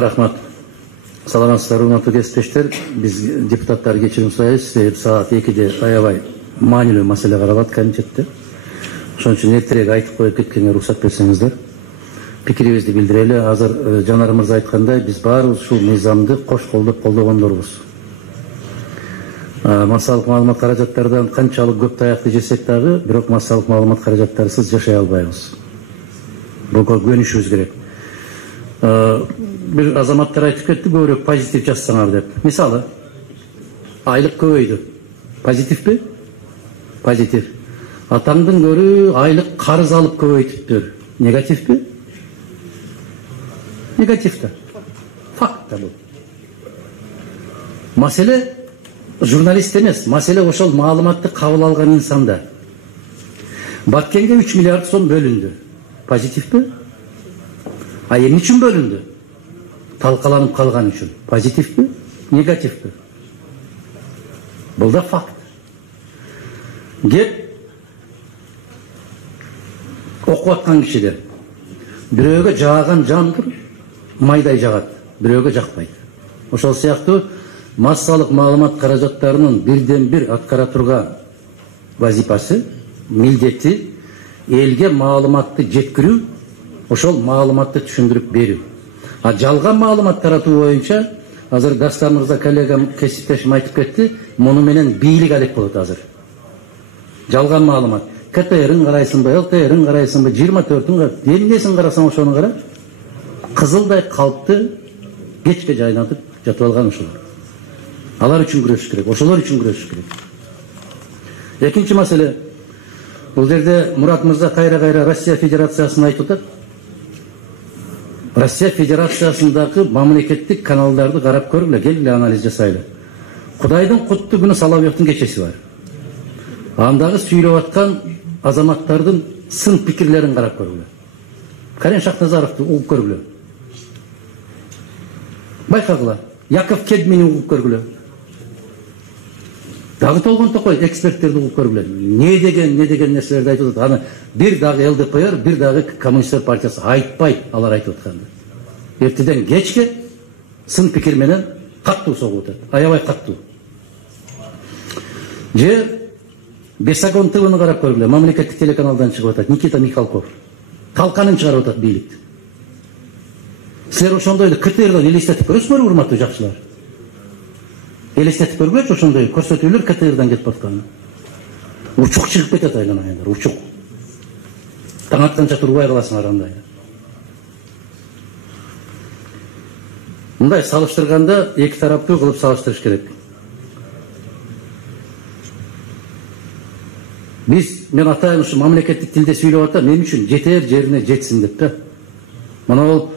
Рахмат. Саламатсыздар, урматтуу кесиптештер. Биз депутаттар кечирим сурайбыз. Саат 2-де аябай маанилүү маселе каралат комитетте. Ошон үчүн эртерээк айтып коюп кеткенге уруксат берсеңиздер. Пикирибизди билдирели. Азыр Жанар мырза айткандай, биз баарыбыз ушул мыйзамды кош колдоп колдогондорбуз. Массалык маалымат каражаттардан канчалык көп таякты жесек дагы, бирок массалык маалымат каражаттарсыз жашай албайбыз. Буга көнүшүбүз керек. Bir azamattар айтып кетти, көбүрөөк позитив жазсаңар деп. Мисалы, айлык көбөйдү. Позитивпи? Позитив. Атаңдын көрү айлык карыз алып көбөйтүптүр. Негативпи? Негатив да. Факт да бул. Маселе журналист эмес, маселе ошол маалыматты кабыл алган инсанда. Баткенге 3 миллиард сом бөлүндү. Позитивпи? А эмне үчүн бөлүндү? Талкаланып калган үчүн. Позитивпи? Негативпи? Бул да факт. Кеп окуп аткан кишиде бирөөгө жааган жандыр майдай жагат, бирөөгө жакпайт. Ошол сыяктуу массалык маалымат каражаттарынын бирден бир аткара турган вазифасы, милдети элге маалыматты жеткирүү, ошол маалыматты түшүндүрүп берүү. А жалган маалымат таратуу боюнча азыр Дастан мырза коллегам кесиптешим айтып кетти, муну менен бийлик алек болот азыр. Жалган маалымат. КТР-ын карайсыңбы, ЛТР-ын карайсыңбы, 24-ын эмнесин карасаң ошону кара. Кызылдай калпты кечке жайнатып жатып алган ошолор. Алар үчүн күрөшүш керек, ошолор үчүн күрөшүш керек. Экинчи маселе, бул жерде Мурат мырза кайра Россия Федерациясын айтып атат. Россия Федерациясындагы мамлекеттик каналдарды карап көргүлө, келгиле анализ жасайлы. Кудайдын куттуу күнү Салабиевдин кечеси бар. Андагы сүйлөп аткан азаматтардын сын пикирлерин карап көргүлө. Карен Шахназаровду угуп көргүлө. Байкагыла. Яков Кедмини угуп көргүлө. Дагы толгон токой эксперттерди угуп көргүлө. Не деген нерселерди айтып атат. Аны бир дагы ЛДПР, бир дагы Коммунисттер партиясы айтпайт, алар айтып атканды. Эртеден кечке сын пикир менен каттуу согуп атат. Аябай каттуу. Же Бесагон ТВ-ны карап көргүлө. Мамлекеттик телеканалдан чыгып атат Никита Михалков. Талканын чыгарып атат бийликти. Силер ошондойду КТРден элестетип көрөсүзбү, урматтуу жакчылар? Элестетип көргүлөчү ошондой көрсөтүүлөр КТРден кетип атканы. Учук чыгып кетет айланайындар, учук. Таң атканча турбай каласыңар андай. Мындай салыштырганда эки тараптуу кылып салыштырыш керек. Мен атайын ушу мамлекеттик тилде сүйлөп атам, мен үчүн жетер жерине жетсин деп да. Мына ол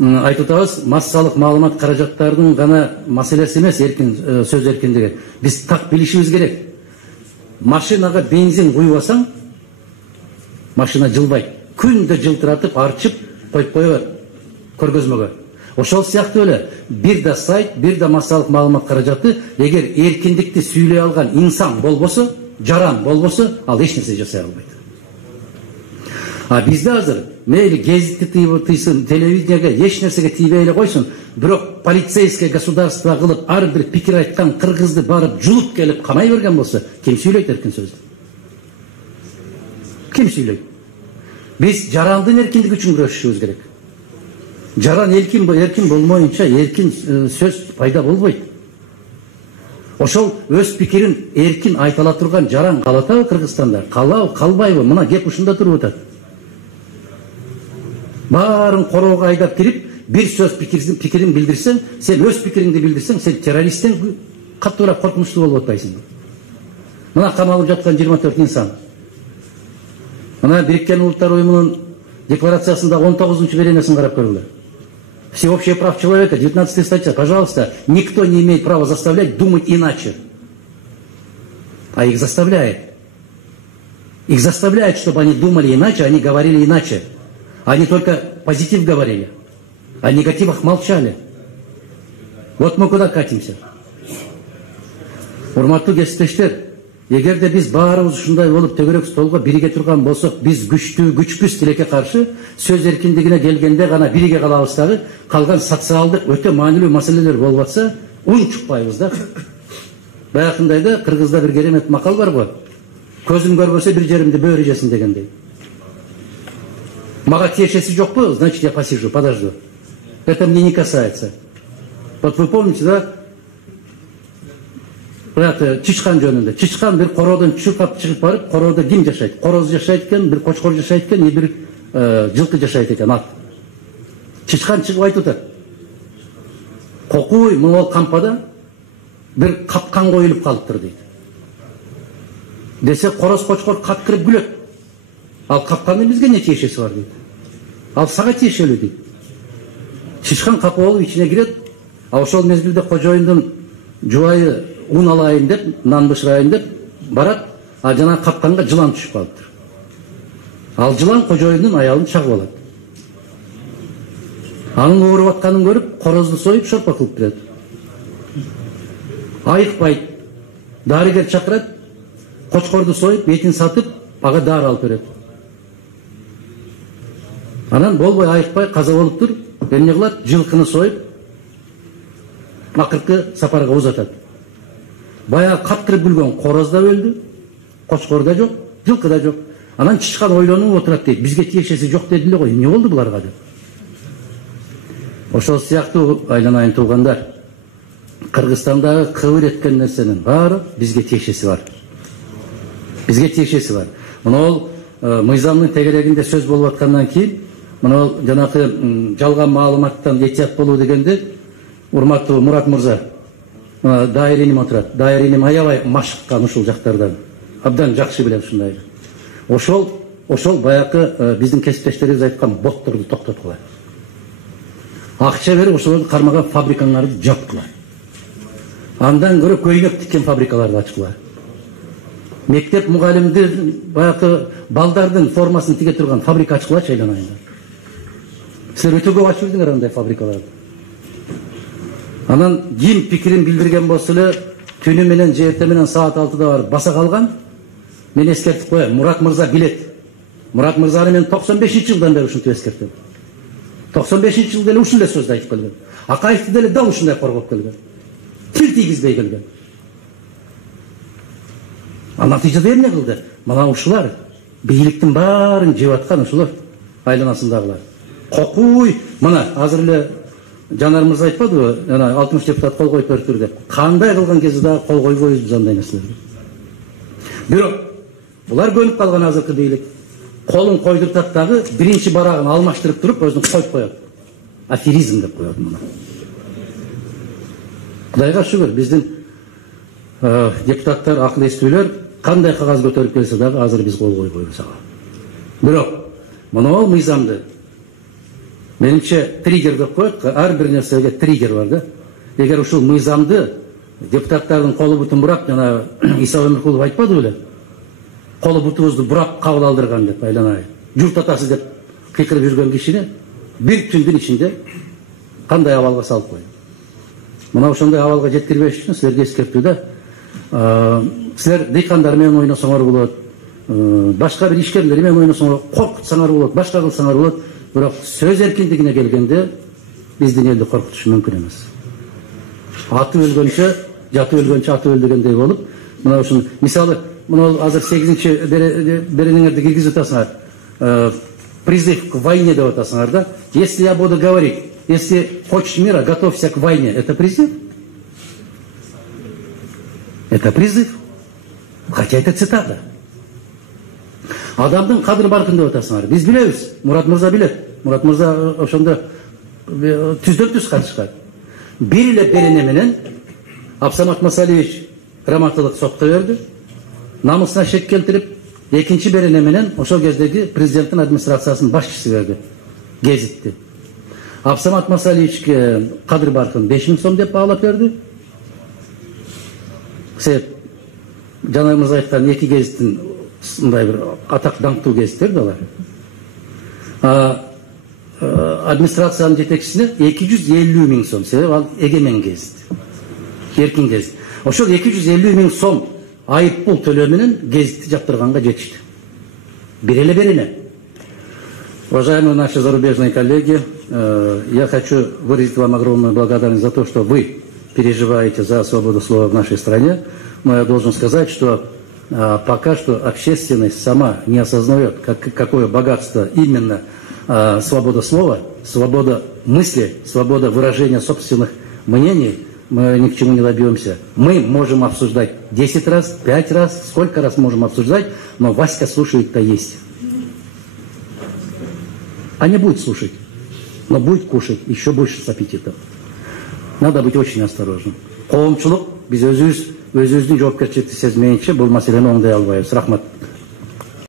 айтып атабыз, массалык маалымат каражаттарынын гана маселеси эмес, эркин сөз эркиндиги. Биз так билишибиз керек. Машинага бензин куйбасаң, машина жылбайт. Күндө жылтыратып, арчып коюп коёбер көргөзмөгө. Ошол сыяктуу эле бир да сайт, бир да массалык маалымат каражаты эгер эркиндикти сүйлөй алган инсан болбосо, жаран болбосо, ал эч нерсе жасай албайт. А бизде азыр мейли гезитти тыйсын, телевидениеге эч нерсеге тийбей эле койсун, бирок полицейское государство кылып ар бир пикир айткан кыргызды барып жулуп келип камай берген болсо, ким сүйлөйт эркин сөздү? Ким сүйлөйт? Биз жарандын эркиндиги үчүн күрөшүшүбүз керек. Жаран эркин болмоюнча эркин сөз пайда болбойт. Ошол өз пикирин эркин айта ала турган жаран калатабы Кыргызстанда? Калбайбы? Мына кеп ушунда туруп атат. Баарын короого айдап кирип, бир сөз пикирин билдирсең, сен өз пикириңди билдирсең, сен террористтен каттуураак коркунучтуу болуп атпайсыңбы? Мына камалып жаткан 24 инсан. Мына Бириккен Улуттар Уюмунун декларациясында 19-чу беренесин карап көргүлө. Всеобщие прав человека, 19 статья. Пожалуйста, никто не имеет права заставлять думать иначе. А их заставляет. Их заставляет, чтобы они думали иначе, они говорили иначе. Они только позитив говорили. О негативах молчали. Вот мы куда катимся. Урматтуу кесиптештер, Эгерде биз баарыбыз ушундай болуп төгөрөк столго бириге турган болсок, биз күчкүс тилекке каршы сөз эркиндигине келгенде гана бириге калабыз дагы, калган социалдык өтө маанилүү маселелер болуп атса, унчукпайбыз да. Баягындайда Кыргызда бир керемет макал бар го. Көзүм көрбөсө бир жеримди бөөрү жесин дегендей. Мага тиешеси жокпу, значит я посижу, подожду. Это мне не касается. Вот вы помните, да? Чычкан жөнүндө. Чычкан бир короодон чыгып барып, короодо ким жашайт? Короз жашайт экен, бир кочкор жашайт экен, бир жылкы жашайт экен, ат. Чычкан чыгып айтып атат. Кокуй, могул кампада бир капкан коюлуп калыптыр дейт. Десе короз кочкор каткырып күлөт. Ал капкандын бизге не тиешеси бар дейт. Ал сага тиешелүү дейт. Чычкан капа болуп ичине кирет. А ошол мезгилде кожоюндун жубайы un алайын деп, нан бышырайын деп барат, а жана капканга жылан түшүп калыптыр. Ал жылан кожоюндун аялын чагып алат. Анын ооруп атканын көрүп, корозду союп шорпа кылып берет. Айыкпайт. Дарыгер чакырат, кочкорду союп, этин сатып, ага дары алып берет. Анан болбой айыкпай каза болуптур, эмне кылат? Жылкыны союп, акыркы сапарга узатат. Баягы каткырып күлгөн короз да өлдү, кочкор да жок, жылкы да жок. Анан чычкан ойлонуп отурат дейт. Бизге тиешеси жок деди эле го. Эмне болду буларга деп. Ошол сыяктуу айланайын туугандар, Кыргызстандагы кыбыр эткен нерсенин баары бизге тиешеси бар. Бизге тиешеси бар. Мына мыйзамдын тегерегинде сөз болуп аткандан кийин, мына жанакы жалган маалыматтан этият болуу дегенде, урматтуу Мурат мырза, дайреним отурат. Дайреним аябай машыккан ушул жактардан. Абдан жакшы билет ушундай. Ошол баякы биздин кесиптештерибиз айткан ботторду токтоткула. Акча берип ошолорду кармаган фабрикаларды жапкыла. Андан көрө көйнөк тиккен фабрикаларды ачкыла. Мектеп мугалимдин баякы балдардын формасын тиге турган фабрика ачкылачы айланайындар. Силер өтө көп ачып жүрдүңөр андай фабрикаларды. Анан ким пикирин билдирген болсо эле түнү менен же эртең менен саат 6-да барып баса калган, мен эскертип коем, Мурат мырза билет. Мурат мырзаны мен 95-жылдан бери ушинтип эскертем. 95-жылда эле ушундай сөздү айтып келген. Акаевди деле дал ушундай коргоп келген. Тил тийгизбей келген. А натыйжада эмне кылды? Мына ушулар бийликтин баарын жеп аткан ушулар айланасындагылар. Кокуй, мына азыр эле Жанар мырза айтпадыбы, жана 60 депутат кол коюп бериптир деп. Кандай кылган кезде дагы кол койбойбуз биз андай нерселерге. Бирок булар көнүп калган азыркы бийлик. Колун койдуртат дагы биринчи барагын алмаштырып туруп өзүн коюп коет. Аферизм деп коет муну. Кудайга шүгүр, биздин депутаттар, акыл эстүүлөр кандай кагаз көтөрүп келсе дагы азыр биз кол койбойбуз ага. Бирок мына мыйзамды менимче триггер деп коет, ар бир нерсеге триггер бар да. Эгер ушул мыйзамды депутаттардын колу бутун бурап, жана Иса Өмүркулов айтпады беле? Колу бутубузду бурап кабыл алдырган деп айланайын. Журт атасы деп кыйкырып жүргөн кишини бир түндүн ичинде кандай абалга салып койду. Мына ошондой абалга жеткирбеш үчүн силерге эскертүү да. Силер дыйкандар менен ойносоңор болот, башка бир ишкерлер менен ойносоңор, коркутсаңар болот, башка кылсаңар болот. Бирок сөз эркиндигине келгенде биздин элди коркутуш мүмкүн эмес. Аты өлгөнчө, жаты өлгөнчө аты өлдөгөндөй болуп, мына ушун мисалы, мына азыр 8-чи берениңерди киргизип атасыңар. Призыв к войне деп атасыңар да. Если я буду говорить, если хочешь мира, готовься к войне. Это призыв? Это призыв. Хотя это цитата. Адамдын кадыр баркын деп атасыңар. Биз билебиз, Мурат мырза билет. Мурат мырза ошондо түздөн түз катышкан. Бир эле берене менен Абсамат Масалиевич грамоталык сотко берди. Намысына шек келтирип, экинчи берене менен ошол кездеги президенттин администрациясынын башчысы берди. Гезитти. Абсамат Масалиевичке кадыр баркын 5000 сом деп баалап берди. Себеп Жанар мырза айткан эки гезиттин мындай бир атак даңктуу гезиттер да алар. Администрациянын жетекчисине 250 000 сом, себеп ал эгемен гезит. Эркин гезит. Ошол 250 000 сом айыппул төлөө менен гезитти жаптырганга жетишти. Береле берене. Уважаемые наши зарубежные коллеги, я хочу выразить вам огромную благодарность за то, что вы переживаете за свободу слова в нашей стране. Но я должен сказать, что пока что общественность сама не осознает, какое богатство именно свобода слова, свобода мысли, свобода выражения собственных мнений, мы ни к чему не добьемся. Мы можем обсуждать 10 раз, 5 раз, сколько раз можем обсуждать, но Васька слушает-то есть. А не будет слушать, но будет кушать еще больше с аппетитом. Надо быть очень осторожным. Коомчулук, біз өзіміздің жоопкерчиликти сезмейинче бұл маселени оңдой албайбыз. Рахмат.